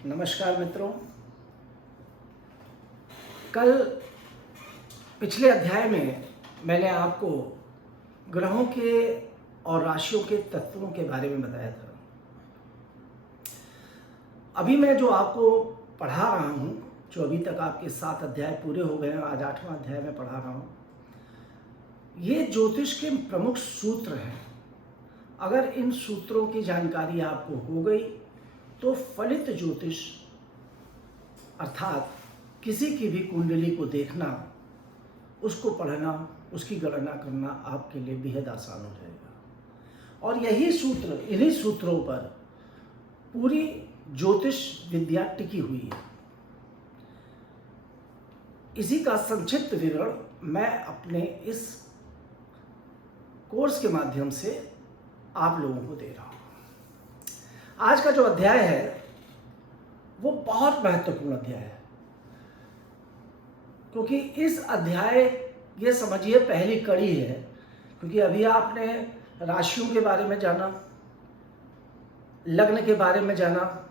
नमस्कार मित्रों। कल पिछले अध्याय में मैंने आपको ग्रहों के और राशियों के तत्वों के बारे में बताया था। अभी मैं जो आपको पढ़ा रहा हूँ, जो अभी तक आपके 7 अध्याय पूरे हो गए हैं, आज 8वां अध्याय में पढ़ा रहा हूँ, ये ज्योतिष के प्रमुख सूत्र हैं। अगर इन सूत्रों की जानकारी आपको हो गई तो फलित ज्योतिष अर्थात किसी की भी कुंडली को देखना, उसको पढ़ना, उसकी गणना करना आपके लिए बेहद आसान हो जाएगा। और यही सूत्र, इन्हीं सूत्रों पर पूरी ज्योतिष विद्या टिकी हुई है। इसी का संक्षिप्त विवरण मैं अपने इस कोर्स के माध्यम से आप लोगों को दे रहा हूं। आज का जो अध्याय है वो बहुत महत्वपूर्ण अध्याय है, क्योंकि इस अध्याय, ये समझिए पहली कड़ी है। क्योंकि अभी आपने राशियों के बारे में जाना, लग्न के बारे में जाना,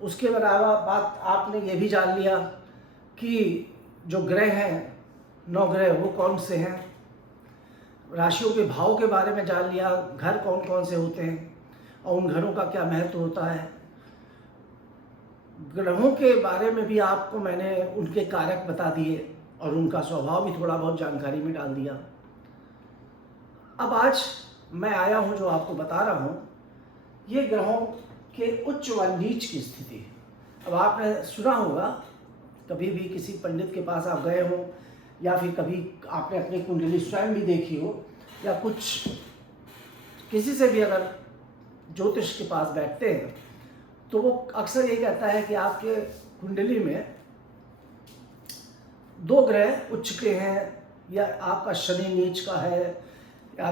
उसके अलावा बात आपने ये भी जान लिया कि जो ग्रह हैं, 9 ग्रह, वो कौन से हैं। राशियों के भाव के बारे में जान लिया, घर कौन कौन से होते हैं और उन घरों का क्या महत्व होता है। ग्रहों के बारे में भी आपको मैंने उनके कारक बता दिए और उनका स्वभाव भी थोड़ा बहुत जानकारी में डाल दिया। अब आज मैं आया हूं, जो आपको बता रहा हूं, ये ग्रहों के उच्च व नीच की स्थिति। अब आपने सुना होगा, कभी भी किसी पंडित के पास आप गए हो, या फिर कभी आपने अपनी कुंडली स्वयं भी देखी हो, या कुछ किसी से भी अगर ज्योतिष के पास बैठते हैं तो वो अक्सर ये कहता है कि आपके कुंडली में 2 ग्रह उच्च के हैं, या आपका शनि नीच का है, या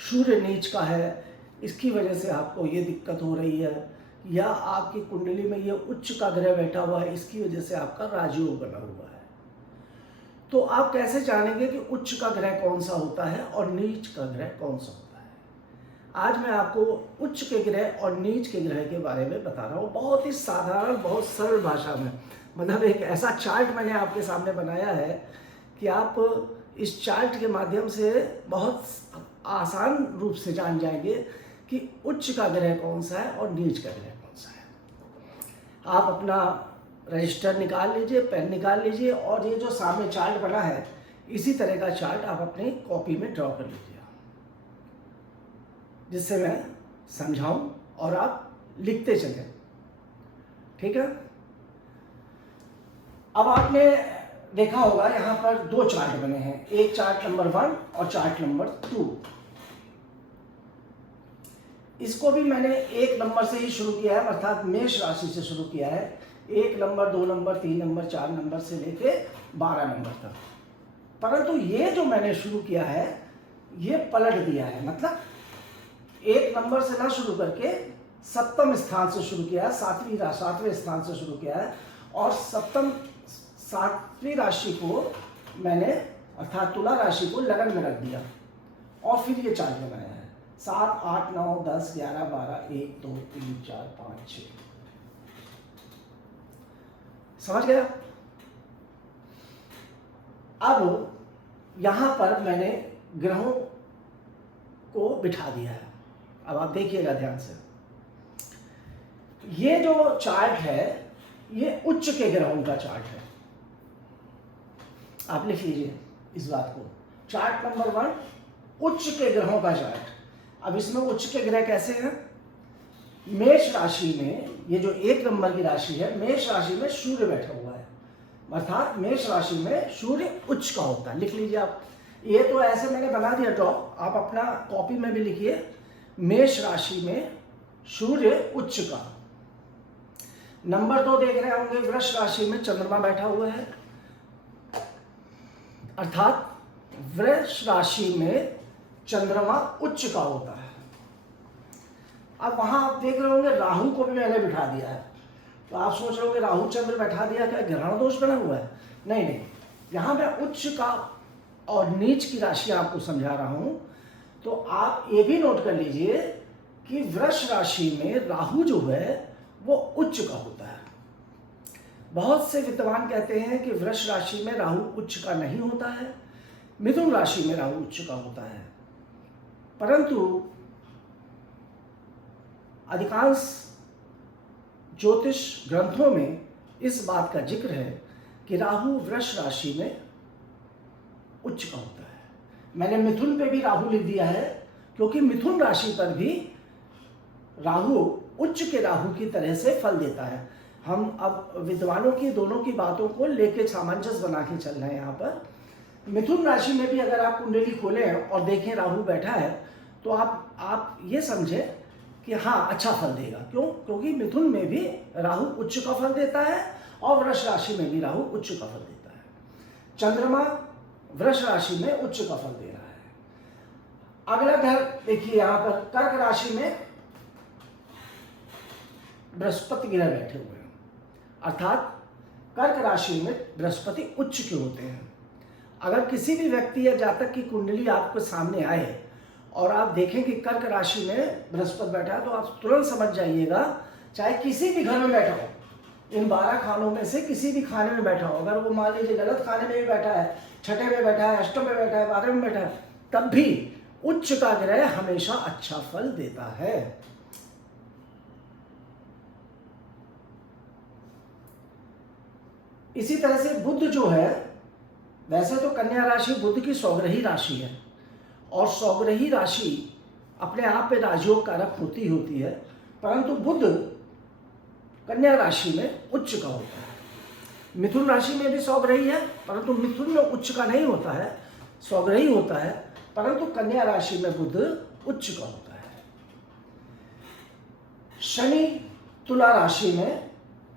सूर्य नीच का है, इसकी वजह से आपको ये दिक्कत हो रही है, या आपकी कुंडली में ये उच्च का ग्रह बैठा हुआ है, इसकी वजह से आपका राजयोग बना हुआ है। तो आप कैसे जानेंगे कि उच्च का ग्रह कौन सा होता है और नीच का ग्रह कौन सा होता है। आज मैं आपको उच्च के ग्रह और नीच के ग्रह के बारे में बता रहा हूँ, बहुत ही साधारण, बहुत सरल भाषा में। मतलब एक ऐसा चार्ट मैंने आपके सामने बनाया है कि आप इस चार्ट के माध्यम से बहुत आसान रूप से जान जाएंगे कि उच्च का ग्रह कौन सा है और नीच का ग्रह कौन सा है। आप अपना रजिस्टर निकाल लीजिए, पेन निकाल लीजिए, और ये जो सामने चार्ट बना है, इसी तरह का चार्ट आप अपनी कॉपी में ड्रॉ कर लीजिए, जिससे मैं समझाऊं और आप लिखते चलें। ठीक है। अब आपने देखा होगा यहाँ पर 2 चार्ट बने हैं, एक चार्ट नंबर 1 और चार्ट नंबर 2। इसको भी मैंने 1 नंबर से ही शुरू किया है, अर्थात मेष राशि से शुरू किया है। 1 नंबर, 2 नंबर, 3 नंबर, 4 नंबर से लेके 12 नंबर तक। परंतु ये जो मैंने शुरू किया है, ये पलट दिया है। मतलब 1 नंबर से ना शुरू करके 7वें स्थान से शुरू किया है, 7वें स्थान से शुरू किया है, और 7वीं राशि को मैंने, अर्थात तुला राशि को लगन में रख दिया, और फिर ये चार्ट बनाया है। 7, 8, 9, 10, 11, 12, 1, 2, 3, 4, 5, 6। समझ गया। अब यहां पर मैंने ग्रहों को बिठा दिया है। अब आप देखिएगा ध्यान से, ये जो चार्ट है, ये उच्च के ग्रहों का चार्ट है। आप लिख लीजिए इस बात को। चार्ट नंबर 1, उच्च के ग्रहों का चार्ट। अब इसमें उच्च के ग्रह कैसे हैं? मेष राशि में, ये जो 1 नंबर की राशि है, मेष राशि में सूर्य बैठा हुआ है, अर्थात मेष राशि में सूर्य उच्च का होता है। लिख लीजिए आप। ये तो ऐसे मैंने बना दिया ड्रॉ, आप अपना कॉपी में भी लिखिए। मेष राशि में सूर्य उच्च का। नंबर 2 देख रहे होंगे, वृष राशि में चंद्रमा बैठा हुआ है, अर्थात वृष राशि में चंद्रमा उच्च का होता है। अब वहां आप देख रहे होंगे राहु को भी मैंने बिठा दिया है। तो आप सोच रहे होंगे राहु चंद्र बैठा दिया, क्या ग्रहण दोष बना हुआ है? नहीं नहीं, यहां मैं उच्च का और नीच की राशि आपको समझा रहा हूं। तो आप ये भी नोट कर लीजिए कि वृष राशि में राहु जो है वो उच्च का होता है। बहुत से विद्वान कहते हैं कि वृष राशि में राहु उच्च का नहीं होता है, मिथुन राशि में राहु उच्च का होता है, परंतु अधिकांश ज्योतिष ग्रंथों में इस बात का जिक्र है कि राहु वृष राशि में उच्च का होता है। मैंने मिथुन पे भी राहु लिख दिया है क्योंकि मिथुन राशि पर भी राहु उच्च के राहु की तरह से फल देता है। हम अब विद्वानों की दोनों की बातों को लेके सामंजस्य बना के चल रहे हैं। यहाँ पर मिथुन राशि में भी अगर आप कुंडली खोलें और देखें राहु बैठा है तो आप ये समझें कि हाँ अच्छा फल देगा। क्यों? क्योंकि मिथुन में भी राहु उच्च का फल देता है और वृष राशि में भी राहु उच्च का फल देता है। चंद्रमा वृष राशि में उच्च का फल दे रहा है। अगला घर देखिए, यहाँ पर कर्क राशि में बृहस्पति ग्रह बैठे हुए हैं, अर्थात कर्क राशि में बृहस्पति उच्च के होते हैं। अगर किसी भी व्यक्ति या जातक की कुंडली आपके सामने आए और आप देखें कि कर्क राशि में बृहस्पति बैठा है तो आप तुरंत समझ जाइएगा, चाहे किसी भी घर में बैठा हो, इन 12 खानों में से किसी भी खाने में बैठा हो, अगर वो मान लीजिए गलत खाने में भी बैठा है, छठे में बैठा है, अष्टम में बैठा है, 12 में बैठा है, तब भी उच्च का ग्रह हमेशा अच्छा फल देता है। इसी तरह से बुध जो है, वैसे तो कन्या राशि बुध की सौग्रही राशि है और सौग्रही राशि अपने आप में राजयोग कारक होती है, परंतु बुध कन्या राशि में उच्च का होता है। मिथुन राशि में भी सौग्रही है, परंतु मिथुन में उच्च का नहीं होता है, सौग्रही होता है, परंतु कन्या राशि में बुध उच्च का होता है। शनि तुला राशि में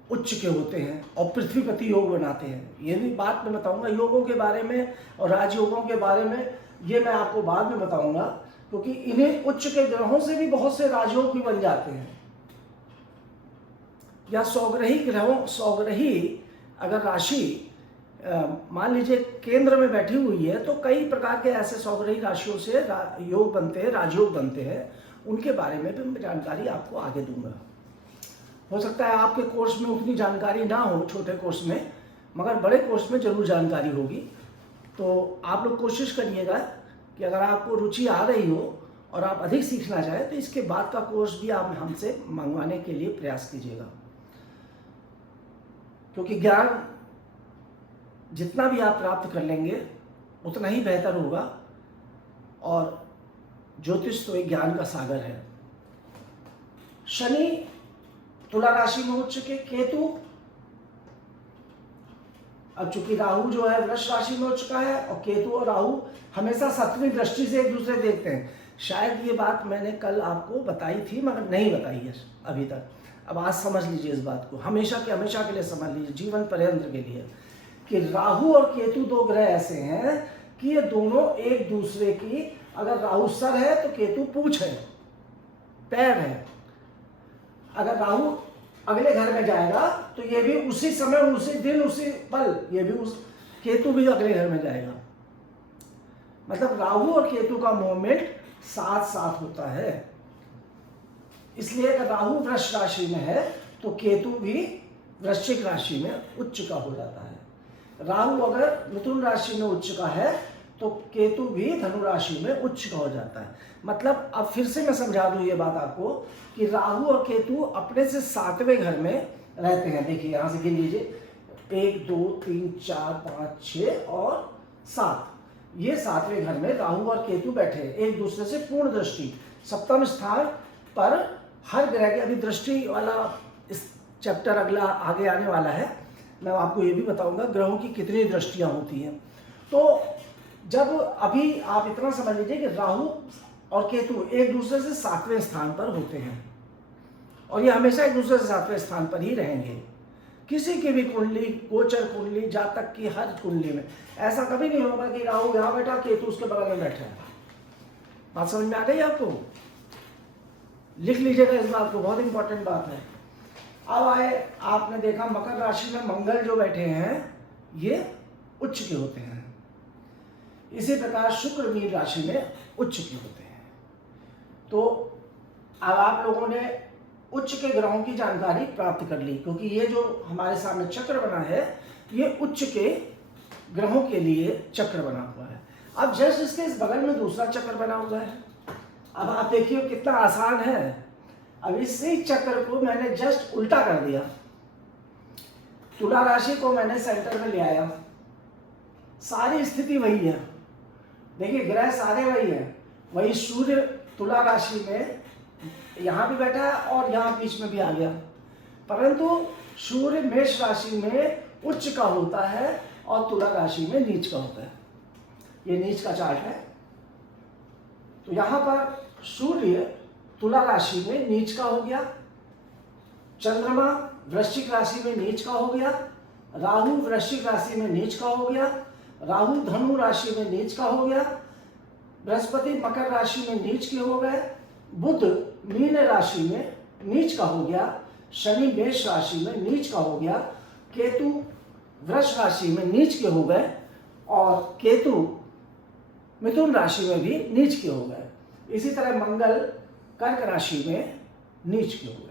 उच्च के होते हैं और पृथ्वीपति योग बनाते हैं। ये भी बात मैं बताऊंगा योगों के बारे में और राजयोगों के बारे में, ये मैं आपको बाद में बताऊंगा, क्योंकि इन्हें उच्च के ग्रहों से भी बहुत से राजयोग भी बन जाते हैं। या सौग्रही ग्रहों, सौग्रही अगर राशि मान लीजिए केंद्र में बैठी हुई है तो कई प्रकार के ऐसे सौग्रही राशियों से योग बनते हैं, राजयोग बनते हैं। उनके बारे में भी मैं जानकारी आपको आगे दूंगा। हो सकता है आपके कोर्स में उतनी जानकारी ना हो, छोटे कोर्स में, मगर बड़े कोर्स में जरूर जानकारी होगी। तो आप लोग कोशिश करिएगा कि अगर आपको रुचि आ रही हो और आप अधिक सीखना चाहें तो इसके बाद का कोर्स भी आप हमसे मंगवाने के लिए प्रयास कीजिएगा, क्योंकि ज्ञान जितना भी आप प्राप्त कर लेंगे उतना ही बेहतर होगा। और ज्योतिष तो एक ज्ञान का सागर है। शनि तुला राशि में उच्च के, केतु, अब चूंकि राहु जो है वृष राशि में उच्च का है और केतु और राहु हमेशा 7वीं दृष्टि से एक दूसरे देखते हैं। शायद ये बात मैंने कल आपको बताई थी मगर नहीं बताई है अभी तक। अब आज समझ लीजिए इस बात को, हमेशा के लिए समझ लीजिए, जीवन पर्यंत के लिए, कि राहु और केतु दो ग्रह ऐसे हैं कि ये दोनों एक दूसरे की, अगर राहु सर है तो केतु पूंछ है, पैर है। अगर राहु अगले घर में जाएगा तो ये भी उसी समय, उसी दिन, उसी पल, ये भी उस केतु भी अगले घर में जाएगा। मतलब राहु और केतु का मूवमेंट साथ साथ होता है। इसलिए अगर राहु वृष राशि में है तो केतु भी वृश्चिक राशि में उच्च का हो जाता है। राहु अगर मिथुन राशि में उच्च का है तो केतु भी धनु राशि में उच्च का हो जाता है। मतलब अब फिर से मैं समझा दूं ये बात आपको कि राहु और केतु अपने से 7वें घर में रहते हैं। देखिए यहाँ से गिन लीजिए, 1 2 3 4 5 6 और 7, ये 7वें घर में राहु और केतु बैठे हैं, एक दूसरे से पूर्ण दृष्टि। 7वें स्थान पर हर ग्रह की, अभी दृष्टि वाला इस चैप्टर अगला आगे आने वाला है, मैं आपको ये भी बताऊंगा ग्रहों की कितनी दृष्टियां होती हैं। तो जब अभी आप इतना समझ लीजिए कि राहु और केतु एक दूसरे से 7वें स्थान पर होते हैं और ये हमेशा एक दूसरे से 7वें स्थान पर ही रहेंगे। किसी की भी कुंडली, गोचर कुंडली, जातक की हर कुंडली में ऐसा कभी नहीं होगा कि राहु यहाँ बैठा, केतु उसके बगल में बैठा है। बात समझ में आ गई आपको? लिख लीजिएगा इस बात को, बहुत इंपॉर्टेंट बात है। अब आए, आपने देखा मकर राशि में मंगल जो बैठे हैं ये उच्च के होते हैं। इसी प्रकार शुक्र मीन राशि में उच्च के होते हैं। तो अब आप लोगों ने उच्च के ग्रहों की जानकारी प्राप्त कर ली, क्योंकि ये जो हमारे सामने चक्र बना है ये उच्च के ग्रहों के लिए चक्र बना हुआ है। अब जस्ट इसके इस बगल में दूसरा चक्र बना हुआ है। अब आप देखिए कितना आसान है। अब इसी चक्र को मैंने जस्ट उल्टा कर दिया, तुला राशि को मैंने सेंटर में ले आया, सारी स्थिति वही है। देखिए ग्रह सारे वही है, वही सूर्य तुला राशि में यहाँ भी बैठा है और यहाँ बीच में भी आ गया, परंतु सूर्य मेष राशि में उच्च का होता है और तुला राशि में नीच का होता है। ये नीच का चार्ट है। तो यहाँ पर सूर्य तुला राशि में नीच का हो गया, चंद्रमा वृश्चिक राशि में नीच का हो गया, राहु वृश्चिक राशि में नीच का हो गया, राहु धनु राशि में नीच का हो गया, बृहस्पति मकर राशि में नीच के हो गए, बुध मीन राशि में नीच का हो गया, शनि मेष राशि में नीच का हो गया, केतु वृष राशि में नीच के हो गए और केतु मिथुन राशि में भी नीच के हो गए। इसी तरह मंगल कर्क राशि में नीच के हो गए।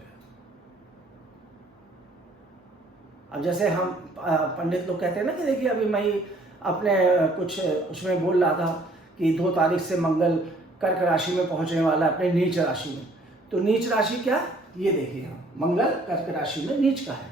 अब जैसे हम पंडित लोग कहते हैं ना कि देखिए अभी मैं अपने कुछ उसमें बोल रहा था कि 2 तारीख से मंगल कर्क राशि में पहुंचने वाला है अपने नीच राशि में। तो नीच राशि क्या, ये देखिए हम मंगल कर्क राशि में नीच का है।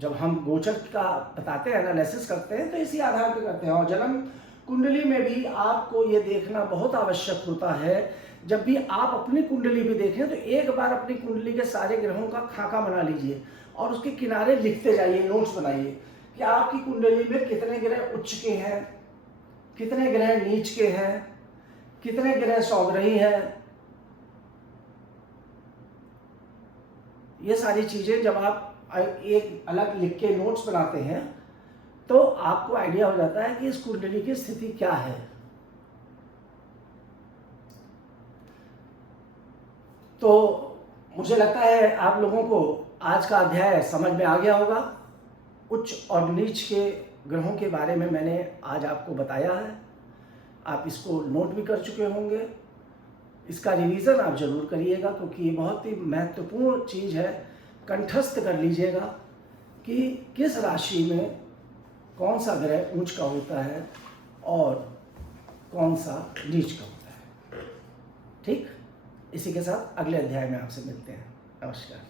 जब हम गोचर का बताते हैं, एनालिसिस करते हैं, तो इसी आधार पर करते हैं। और जन्म कुंडली में भी आपको ये देखना बहुत आवश्यक होता है। जब भी आप अपनी कुंडली भी देखें तो एक बार अपनी कुंडली के सारे ग्रहों का खाका बना लीजिए और उसके किनारे लिखते जाइए, नोट्स बनाइए कि आपकी कुंडली में कितने ग्रह उच्च के हैं, कितने ग्रह नीच के हैं, कितने ग्रह सौग्रही हैं। ये सारी चीजें जब आप एक अलग लिख के नोट्स बनाते हैं तो आपको आइडिया हो जाता है कि इस कुंडली की स्थिति क्या है। तो मुझे लगता है आप लोगों को आज का अध्याय समझ में आ गया होगा। उच्च और नीच के ग्रहों के बारे में मैंने आज आपको बताया है। आप इसको नोट भी कर चुके होंगे। इसका रिवीजन आप जरूर करिएगा, क्योंकि ये बहुत ही महत्वपूर्ण चीज़ है। कंठस्थ कर लीजिएगा कि किस राशि में कौन सा ग्रह ऊंच का होता है और कौन सा नीच का होता है। ठीक, इसी के साथ अगले अध्याय में आपसे मिलते हैं। नमस्कार।